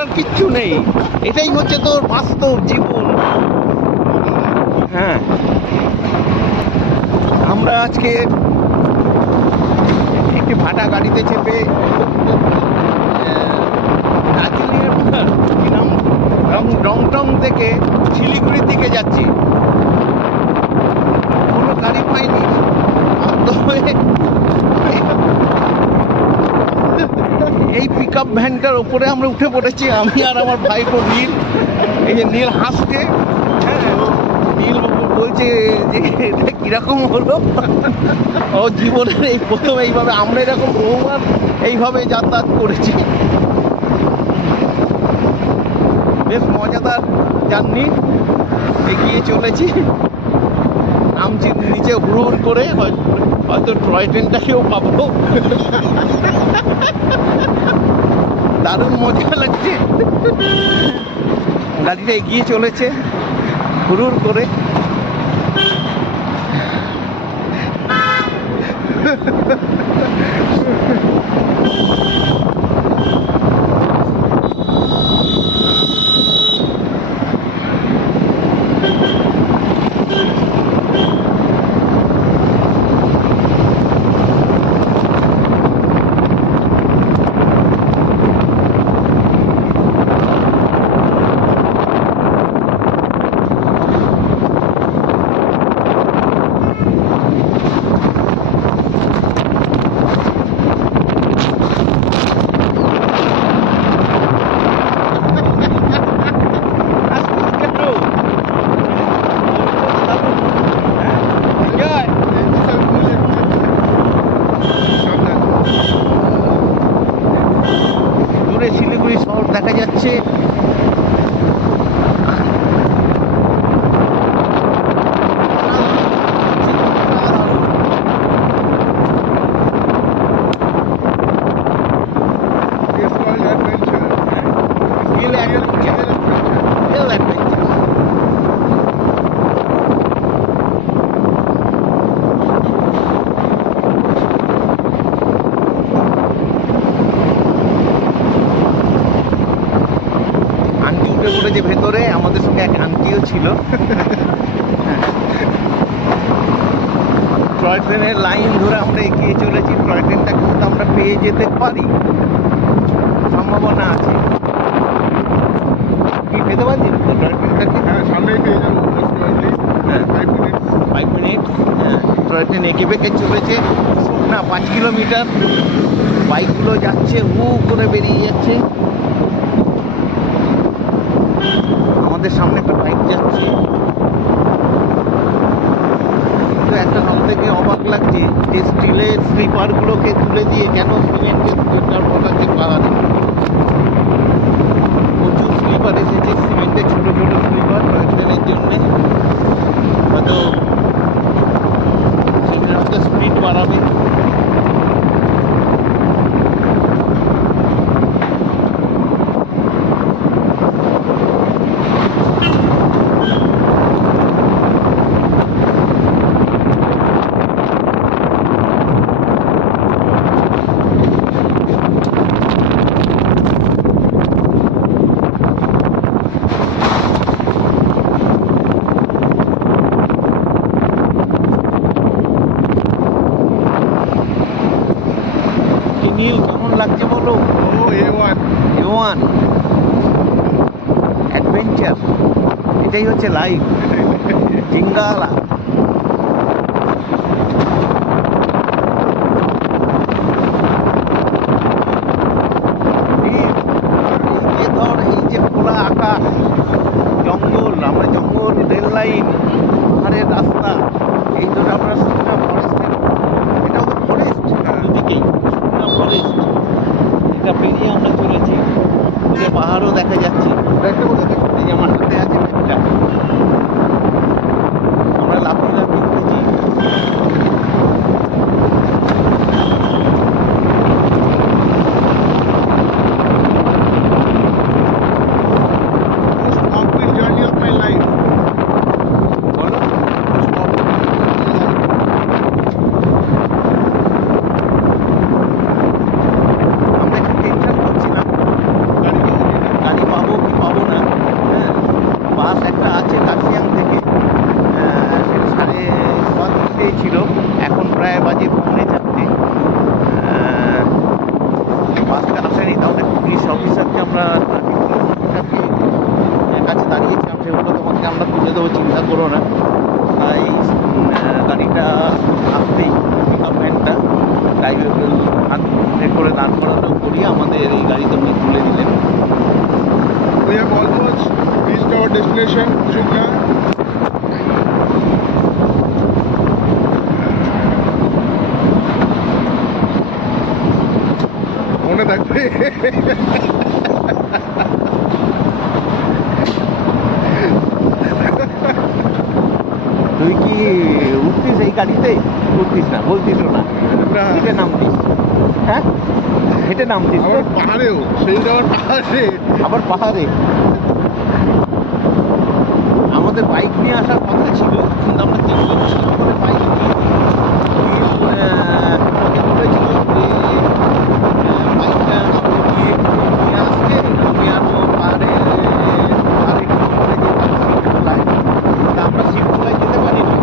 বলার কিচ্ছু নেই, এটাই হচ্ছে তোর বাস্তব জীবন। হ্যাঁ, আমরা আজকে একটি ভাটা গাড়িতে চেপে দার্জিলিংয়ের কি নাম ডংটং থেকে শিলিগুড়ির দিকে যাচ্ছি। কোনো গাড়ি পাইনি, এই পিক আপ ভ্যানটার ওপরে আমরা উঠে পড়েছি, আমি আর আমার ভাইপো নীল। এই যে নীল হাসছে, হ্যাঁ, নীল বলছে যে এটা কিরকম হলো, ও জীবনের এই প্রথম এইভাবে আমরা এরকম বহুবার এইভাবে যাতায়াত করেছি। বেশ মজাদার জার্নি, এগিয়ে চলেছি, নামছি নিচে হুড় করে, হয়তো টয় ট্রেনটাকেও পাবো। দারুণ মজা লাগছে, গাড়িটা এগিয়ে চলেছে হুড় করে। শিলিগুড়ি শহর দেখা যাচ্ছে। যে ভেতরে আমাদের সঙ্গে এক আন্টিও ছিল। টয় ট্রেনের লাইন ধরে আমরা এগিয়ে চলেছি, টয় ট্রেনটা কিন্তু আমরা পেয়ে যেতে পারি, সম্ভাবনা আছে। কি পেতে পারছি টয় ট্রেনটাকে? হ্যাঁ, সামনেই পেয়ে যাবো, 5 মিনিট। হ্যাঁ, টয় ট্রেন এঁকে বেঁকে চলেছে না, 5 কিলোমিটার। বাইকগুলো যাচ্ছে, হু করে বেরিয়ে যাচ্ছে। আমাদের সামনে একটা বাইক যাচ্ছে, কিন্তু একটা সব থেকে অবাক লাগছে যে স্টিলের স্লিপারগুলোকে তুলে দিয়ে কেন সিমেন্টের স্লিপার বসাচ্ছে পাহাড়ে। প্রচুর স্লিপার এসেছে, সিমেন্টের ছোট ছোট স্লিপার টয় ট্রেনের জন্যে। হয়তো সেটার হয়তো স্পিড বাড়াবে। নীল কেমন লাগছে বলো? A1 অ্যাডভেঞ্চার, এটাই হচ্ছে লাইফ। জিঙ্গালা এই যে খোলা আকাশ, জঙ্গল, আমরা জঙ্গল, রেল লাইন, পাহাড়ের রাস্তা, এই ধরে আমরা শুকনা ফরেস্টের, এটাও তো ফরেস্ট দুদিকেই, শুকনা ফরেস্ট, এটা পেরিয়ে আমরা চলেছি। পাহাড়ও দেখা যাচ্ছে, এই যে আমার হাতে আছে ম্যাপটা, আমরা লাফিয়ে লাফিয়ে উঠেছি। করো না। তাই গাড়িটা আসতেই পিকআপ ভ্যানটা ড্রাইভার হাত করে দাঁড় করানো করিয়ে আমাদের এই গাড়িতে উনি তুলে দিলেন। We have almost reached our destination, Shukla. মনে থাকবে। তুই কি উঠতিস এই গাড়িতে? উঠতিস না, বলতিস না, হেঁটে নামতিস। হ্যাঁ, হেঁটে নামতিস। আবার পাহাড়েও, সেই আবার পাহাড়ে, আবার পাহাড়ে। আমাদের বাইক নিয়ে আসার কথা ছিল, কিন্তু আমরা 3 জন ছিলাম বলে বাইক নিয়ে বলেছিল যে বাইকটা নিয়ে আসবে, আমি আরো পাহাড়ে আমরা শিবতলায় যেতে পারি না।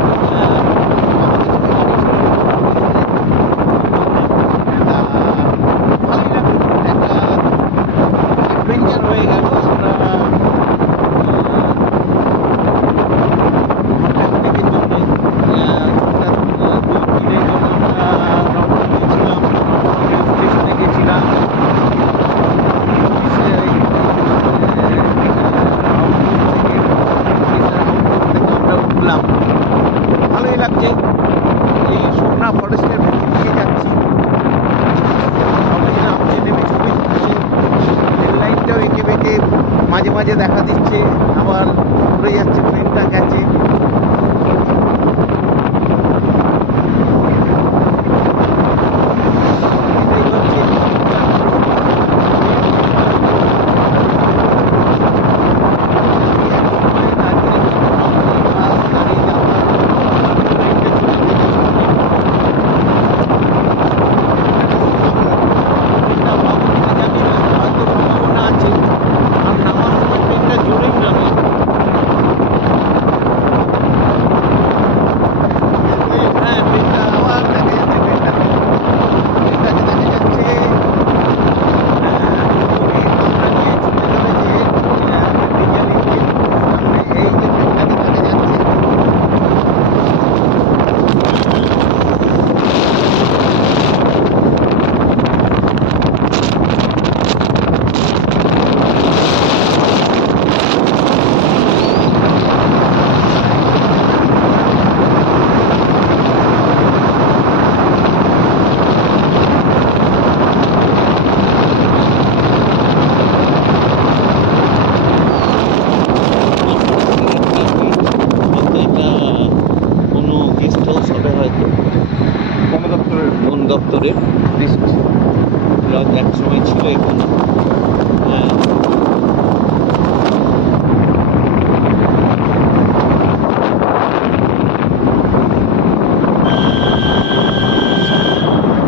ভালোই লাগলো, একটা অ্যাডভেঞ্চার হয়ে গেল। আমরা ভালোই লাগছে। এই সুকনা ফরেস্টের ভেতর দিয়ে যাচ্ছি, সবাই নামছে, নেমে ছবি তুলছে। রেল লাইনটাও এঁকে বেঁকে মাঝে মাঝে দেখা দিচ্ছে, আবার ঘুরে যাচ্ছে, ট্রেনটা গেছে। বন দপ্তরের এক সময় ছিল এখানে। হ্যাঁ,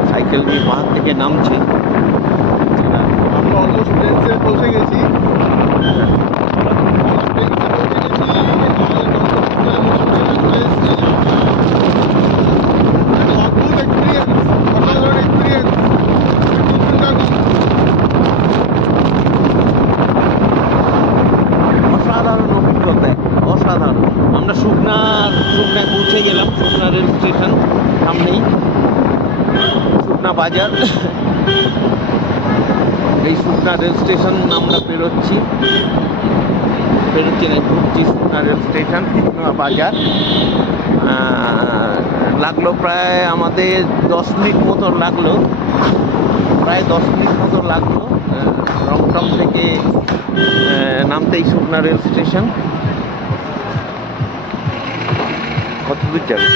সাইকেল নিয়ে পাহাড় থেকে নামছে। আমরা অলমোস্ট প্লেসে পৌঁছে গেছি। অসাধারণ অভিজ্ঞতা, অসাধারণ। আমরা শুকনায় পৌঁছে গেলাম। শুকনা রেল স্টেশন সামনেই, শুকনা বাজার। এই শুকনা রেল স্টেশন আমরা পেরোচ্ছি না, ঘুরছি শুকনা রেল স্টেশন, শুকনা বাজার। লাগলো প্রায় আমাদের 10 মিনিট মতো লাগলো, প্রায় 10 মিনিট মতো লাগলো রংটং থেকে নামতেই শুকনা রেল স্টেশন। কত দূর যাবে?